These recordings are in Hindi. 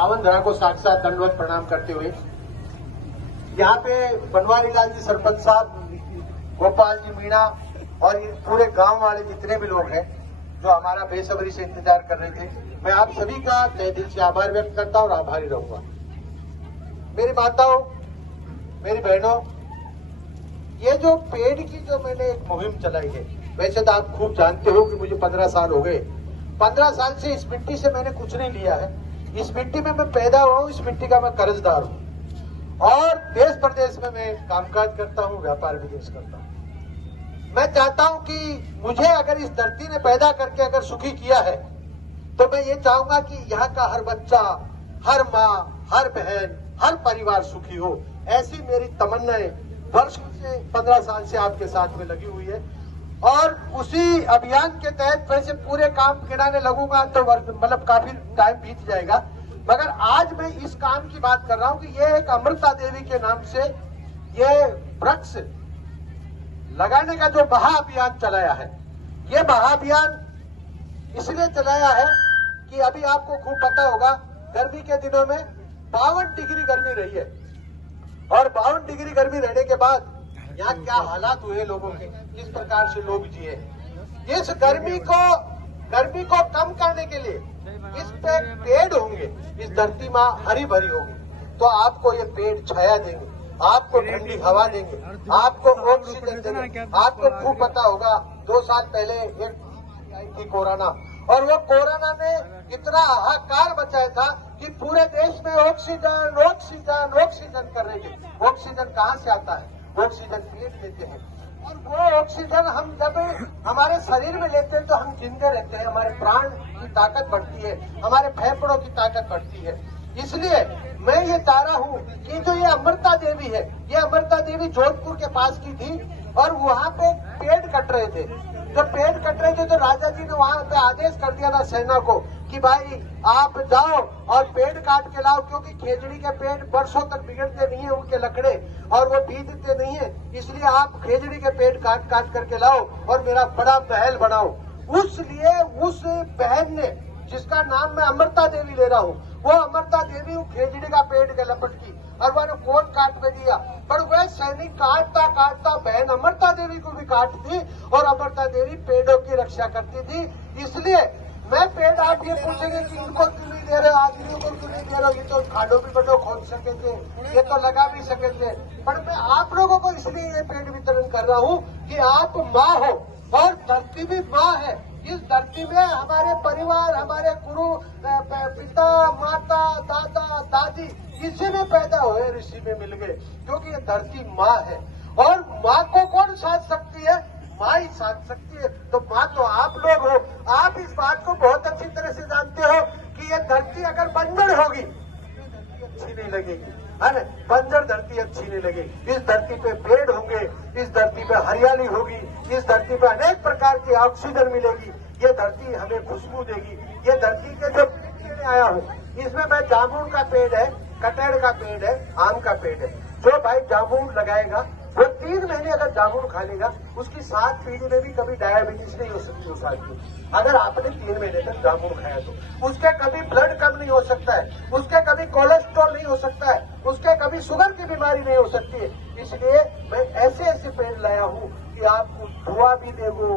पावन धरा को साक्षात दंडवत प्रणाम करते हुए यहाँ पे बनवारी लाल जी सरपंच साहब, गोपाल जी मीणा और ये पूरे गांव वाले जितने भी लोग हैं जो हमारा बेसब्री से इंतजार कर रहे थे, मैं आप सभी का तहे दिल से आभार व्यक्त करता हूँ और आभारी रहूंगा। मेरी माताओं, मेरी बहनों, ये जो पेड़ की जो मैंने एक मुहिम चलाई है, वैसे तो आप खूब जानते हो कि मुझे 15 साल हो गए। 15 साल से इस मिट्टी से मैंने कुछ नहीं लिया है। इस मिट्टी में मैं पैदा हुआ हूँ, इस मिट्टी का मैं कर्जदार हूँ और देश प्रदेश में मैं कामकाज करता हूँ, व्यापार बिजनेस करता हूँ। मैं चाहता हूँ कि मुझे अगर इस धरती ने पैदा करके अगर सुखी किया है तो मैं ये चाहूंगा कि यहाँ का हर बच्चा, हर माँ, हर बहन, हर परिवार सुखी हो। ऐसी मेरी तमन्नाएं वर्षों से 15 साल से आपके साथ में लगी हुई है और उसी अभियान के तहत वैसे पूरे काम गिनाने लगूंगा तो मतलब काफी टाइम बीत जाएगा, मगर आज मैं इस काम की बात कर रहा हूं कि ये एक अमृता देवी के नाम से ये वृक्ष लगाने का जो महाअभियान चलाया है, ये महाअभियान इसलिए चलाया है कि अभी आपको खूब पता होगा गर्मी के दिनों में 52 डिग्री गर्मी रही है और 52 डिग्री गर्मी रहने के बाद यहाँ क्या हालात हुए लोगों के, किस प्रकार से लोग जिए। इस गर्मी को कम करने के लिए इस पे पेड़ होंगे, इस धरती माँ हरी भरी होगी तो आपको ये पेड़ छाया देंगे, आपको ठंडी हवा देंगे, आपको ऑक्सीजन देंगे। आपको खूब पता होगा 2 साल पहले एक आई थी कोरोना और वो कोरोना ने इतना हाहाकार मचाया था कि पूरे देश में ऑक्सीजन ऑक्सीजन ऑक्सीजन कर रहे थे। ऑक्सीजन कहाँ से आता है? ऑक्सीजन पेड़ देते हैं और वो ऑक्सीजन हम जब हमारे शरीर में लेते हैं तो हम जिंदे रहते हैं, हमारे प्राण की ताकत बढ़ती है, हमारे फेफड़ों की ताकत बढ़ती है। इसलिए मैं ये चाह रहा हूँ कि जो ये अमृता देवी है, ये अमृता देवी जोधपुर के पास की थी और वहाँ पे पेड़ कट रहे थे। जब पेड़ कट रहे थे तो राजा जी ने वहाँ पे आदेश कर दिया था सेना को कि भाई आप जाओ और पेड़ काट के लाओ, क्योंकि खेजड़ी के पेड़ वर्षों तक बिगड़ते नहीं है, उनके लकड़े और वो बीजते नहीं है, इसलिए आप खेजड़ी के पेड़ काट काट करके लाओ और मेरा बड़ा महल बनाओ। उसलिए उस बहन ने, जिसका नाम मैं अमृता देवी ले रहा हूँ, वो अमृता देवी खेजड़ी का पेड़ के लपट की और वो कोट काट में दिया, पर वह सैनिक काटता काटता बहन अमृता देवी को भी काट दी और अमृता देवी पेड़ों की रक्षा करती थी। इसलिए मैं पेड़ आप ये पूछेंगे कि इनको क्यों नहीं दे रहे, आदमियों को क्यों नहीं दे रहे, ये तो खाडो भी बड़ो खोद सके थे, ये तो लगा भी सके थे, पर मैं आप लोगों को इसलिए ये पेड़ वितरण कर रहा हूँ कि आप माँ हो और धरती भी माँ है। इस धरती में हमारे परिवार, हमारे गुरु, पिता, माता, दादा, दादी इसी में पैदा हुए, ऋषि में मिल गए, क्योंकि ये धरती माँ है और माँ को कौन साथ सकती है? माँ ही साथ सकती है। तो माँ तो आप लोग हो। आप इस बात को बहुत अच्छी तरह से जानते हो कि ये धरती अगर बंजर होगी अच्छी नहीं लगेगी, है ना? बंजर धरती अच्छी नहीं लगेगी। इस धरती पे पेड़ होंगे, इस धरती पे हरियाली होगी, इस धरती पे अनेक प्रकार की ऑक्सीजन मिलेगी, ये धरती हमें खुशबू देगी। ये धरती के जो लेने आया हूँ इसमें मैं जामुन का पेड़ है, कटहल का पेड़ है, आम का पेड़ है। जो भाई जामुन लगाएगा वो 3 महीने अगर जामुन खा लेगा, उसकी 7 पीढ़ी में भी कभी डायबिटीज नहीं हो सकती उस आदमी। अगर आपने 3 महीने तक जामुन खाया तो उसके कभी ब्लड कम नहीं हो सकता है, उसके कभी कोलेस्ट्रॉल नहीं हो सकता है, उसके कभी शुगर की बीमारी नहीं हो सकती है। इसलिए मैं ऐसे ऐसे पेड़ लाया हूँ कि आपको धुआं भी देगो,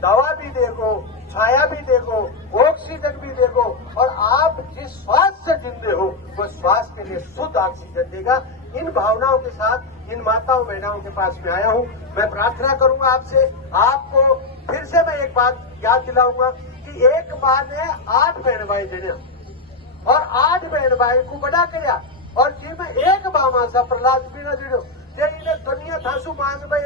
दवा भी देगो, छाया भी देगो, ऑक्सीजन भी देगो और आप जिस श्वास से जिंदे हो वो श्वास के लिए शुद्ध ऑक्सीजन देगा। इन भावनाओं के साथ इन माताओं बहनों के पास में आया हूँ। मैं प्रार्थना करूंगा आपसे, आपको फिर से मैं एक बात याद दिलाऊंगा कि एक माँ ने 8 बहन भाई देने और 8 बहन भाई को बड़ा किया और जिनमें एक मामा सा प्रहलाद भी न दिनो इन्हें दुनिया थासू मांगवा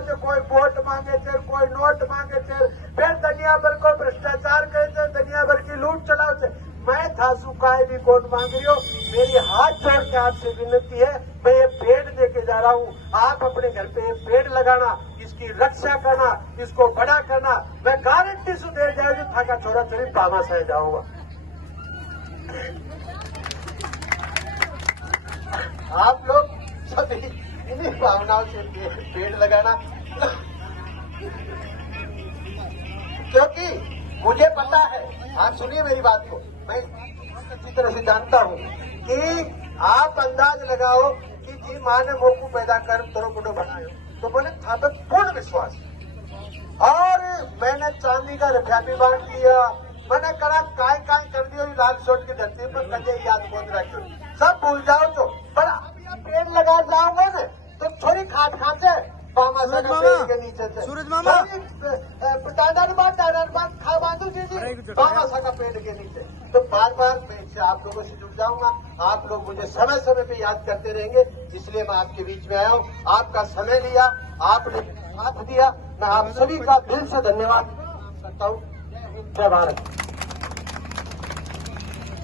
जो कोई वोट मांगे थे, कोई नोट मांगे थे, फिर दुनिया भर को भ्रष्टाचार करे थे, दुनिया भर की लूट चलाओ थे। मैं थासू का भी वोट मांग रही हूँ। मेरी हाथ जोड़ के आपसे विनती है, मैं ये पेड़ देके जा रहा हूँ, आप अपने घर पे ये पेड़ लगाना, इसकी रक्षा करना, इसको बड़ा करना। मैं गारंटी से दे जाऊंगी थाका छोरा छोरी पामा सह जाऊंगा। आप लोग सभी इन्हीं भावनाओं से पेड़ लगाना, क्योंकि मुझे पता है, आप सुनिए मेरी बात को, मैं अच्छी तरह से जानता हूँ कि आप अंदाज लगाओ कि जी माँ ने मोकू पैदा कर तरो बुढ़ो बनायो, तो बोले था पे पूर्ण विश्वास। और मैंने चांदी का रुपया भी बांट दिया, मैंने कहा काय काय कर दियो लाल सोट की धरती पर, कदे याद बोल रखो, सब भूल जाओ तो। पर अब ये पेड़ लगा जाओगे ना तो थोड़ी खाट खाते बामासा का पेड़ के नीचे से, सूरज मामा खा बांधू जी बामासा का पेड़ के नीचे। तो बार बार मैं इससे आप लोगों से जुड़ जाऊंगा, आप लोग मुझे समय समय पे याद करते रहेंगे, इसलिए मैं आपके बीच में आया हूँ। आपका समय लिया, आपने साथ दिया, मैं आप सभी का दिल से धन्यवाद करता हूँ। जय भारत।